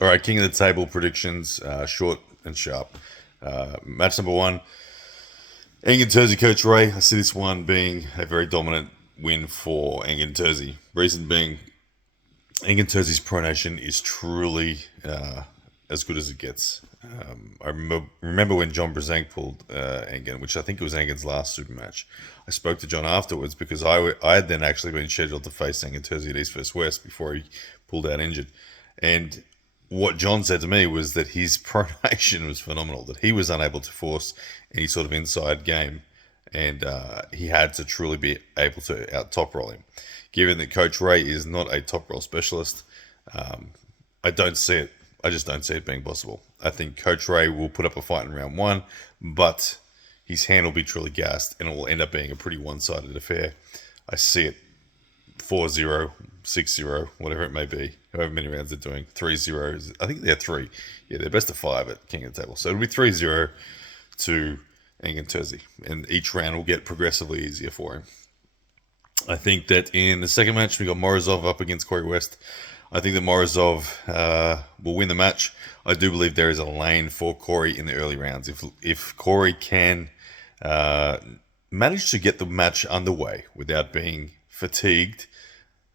All right, king of the table predictions, short and sharp. Match number one, Engin Terzi, Coach Ray. I see this one being a very dominant win for Engin Terzi. Reason being, Engin Terzi's pronation is truly as good as it gets. I remember when John Brzenk pulled Engin, which I think it was Engin's last super match. I spoke to John afterwards because I had then actually been scheduled to face Engin Terzi at East vs West before he pulled out injured. And what John said to me was that his pronation was phenomenal, that he was unable to force any sort of inside game, and he had to truly be able to out top roll him. Given that Coach Ray is not a top roll specialist, I don't see it. I just don't see it being possible. I think Coach Ray will put up a fight in round one, but his hand will be truly gassed, and it will end up being a pretty one-sided affair. I see it 4-0, 6-0, whatever it may be, however many rounds they're doing. 3-0, I think they're three. Yeah, they're best of five at King of the Table. So it'll be 3-0 to Engin Terzi, and each round will get progressively easier for him. I think that in the second match, we got Morozov up against Corey West. I think that Morozov will win the match. I do believe there is a lane for Corey in the early rounds. If Corey can manage to get the match underway without being fatigued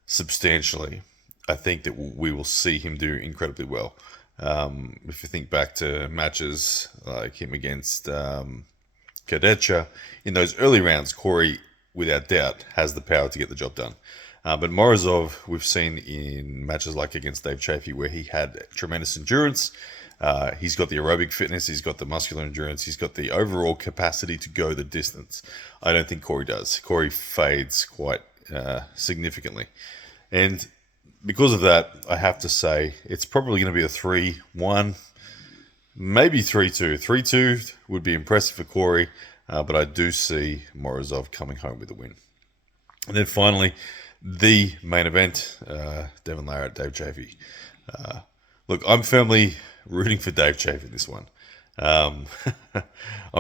substantially, I think that we will see him do incredibly well. If you think back to matches like him against KOTT, in those early rounds, Corey, without doubt, has the power to get the job done. But Morozov, we've seen in matches like against Dave Chafee, where he had tremendous endurance. He's got the aerobic fitness, he's got the muscular endurance, he's got the overall capacity to go the distance. I don't think Corey does. Corey fades quite significantly. And because of that, I have to say it's probably going to be a 3-1, maybe 3-2. 3-2 would be impressive for Corey, but I do see Morozov coming home with a win. And then finally, the main event, Devon Larratt, Dave Chafee. Look, I'm firmly rooting for Dave Chafee in this one. I'm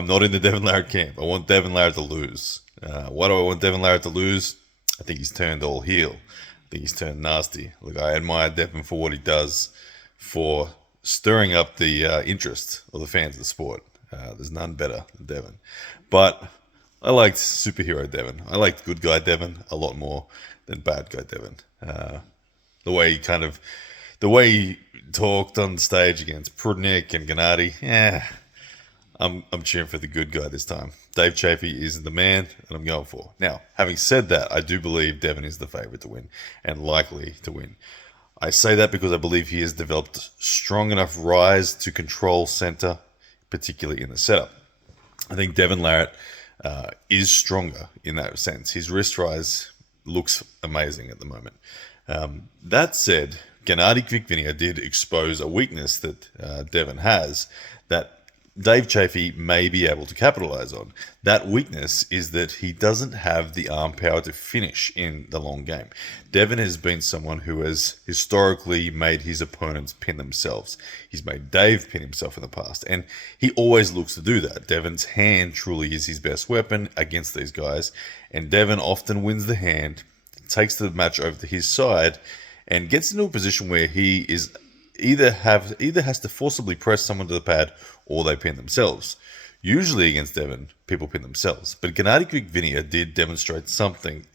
not in the Devon Larratt camp. I want Devon Larratt to lose. Why do I want Devon Larratt to lose? I think he's turned all heel. I think he's turned nasty. Look, I admire Devon for what he does for stirring up the interest of the fans of the sport. There's none better than Devon. But I liked superhero Devon. I liked good guy Devon a lot more than bad guy Devon. The way he talked on stage against Prudnik and Gennady, I'm cheering for the good guy this time. Dave Chafee is the man that I'm going for. Now, having said that, I do believe Devon is the favourite to win and likely to win. I say that because I believe he has developed strong enough rise to control centre, particularly in the setup. I think Devon Larratt is stronger in that sense. His wrist rise looks amazing at the moment. That said, Gennady Kvikvinia did expose a weakness that Devon has that Dave Chafee may be able to capitalize on. That weakness is that he doesn't have the arm power to finish in the long game. Devon has been someone who has historically made his opponents pin themselves. He's made Dave pin himself in the past, and he always looks to do that. Devon's hand truly is his best weapon against these guys, and Devon often wins the hand, takes the match over to his side, and gets into a position where he is either has to forcibly press someone to the pad or they pin themselves. Usually against Devon, people pin themselves. But Gennady Kvikvinia did demonstrate something,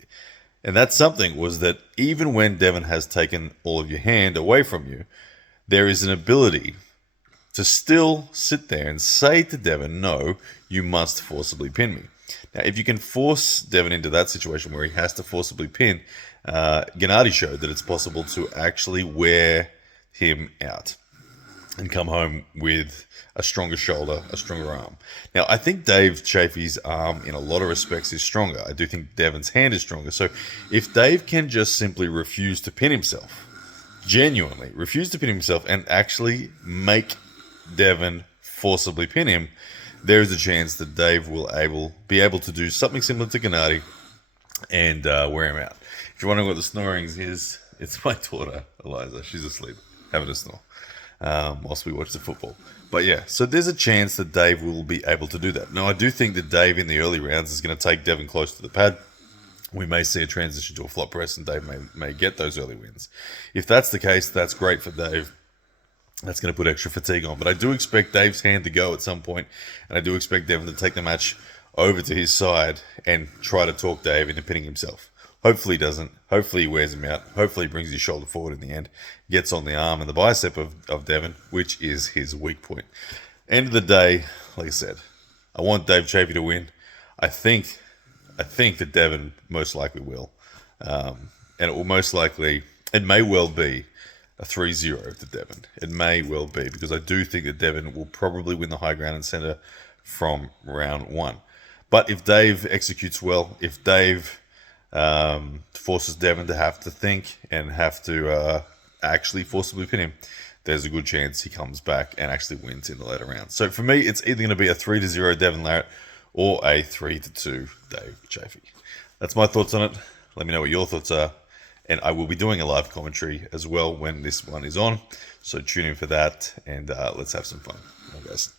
and that something was that even when Devon has taken all of your hand away from you, there is an ability to still sit there and say to Devon, no, you must forcibly pin me. Now, if you can force Devon into that situation where he has to forcibly pin, Gennady showed that it's possible to actually wear him out and come home with a stronger shoulder, a stronger arm. Now, I think Dave Chafee's arm, in a lot of respects, is stronger. I do think Devon's hand is stronger. So if Dave can just simply refuse to pin himself, genuinely refuse to pin himself, and actually make Devon forcibly pin him, there is a chance that Dave will be able to do something similar to Gennady and wear him out. If you're wondering what the snoring is, it's my daughter, Eliza. She's asleep, having a snore, whilst we watch the football. But yeah, so there's a chance that Dave will be able to do that. Now, I do think that Dave in the early rounds is going to take Devon close to the pad. We may see a transition to a flop press, and Dave may get those early wins. If that's the case, that's great for Dave. That's going to put extra fatigue on. But I do expect Dave's hand to go at some point, and I do expect Devon to take the match over to his side and try to talk Dave into pinning himself. Hopefully he doesn't. Hopefully he wears him out. Hopefully he brings his shoulder forward in the end, gets on the arm and the bicep of Devon, which is his weak point. End of the day, like I said, I want Dave Chafee to win. I think that Devon most likely will. And it will most likely, it may well be a 3-0 to Devon. It may well be, because I do think that Devon will probably win the high ground and centre from round one. But if Dave executes well, if Dave forces Devon to have to think and have to actually forcibly pin him, there's a good chance he comes back and actually wins in the later rounds. So for me, it's either going to be a 3-0 Devon Larratt or a 3-2 Dave Chafee. That's my thoughts on it. Let me know what your thoughts are. And I will be doing a live commentary as well when this one is on. So tune in for that, and let's have some fun. Bye, guys.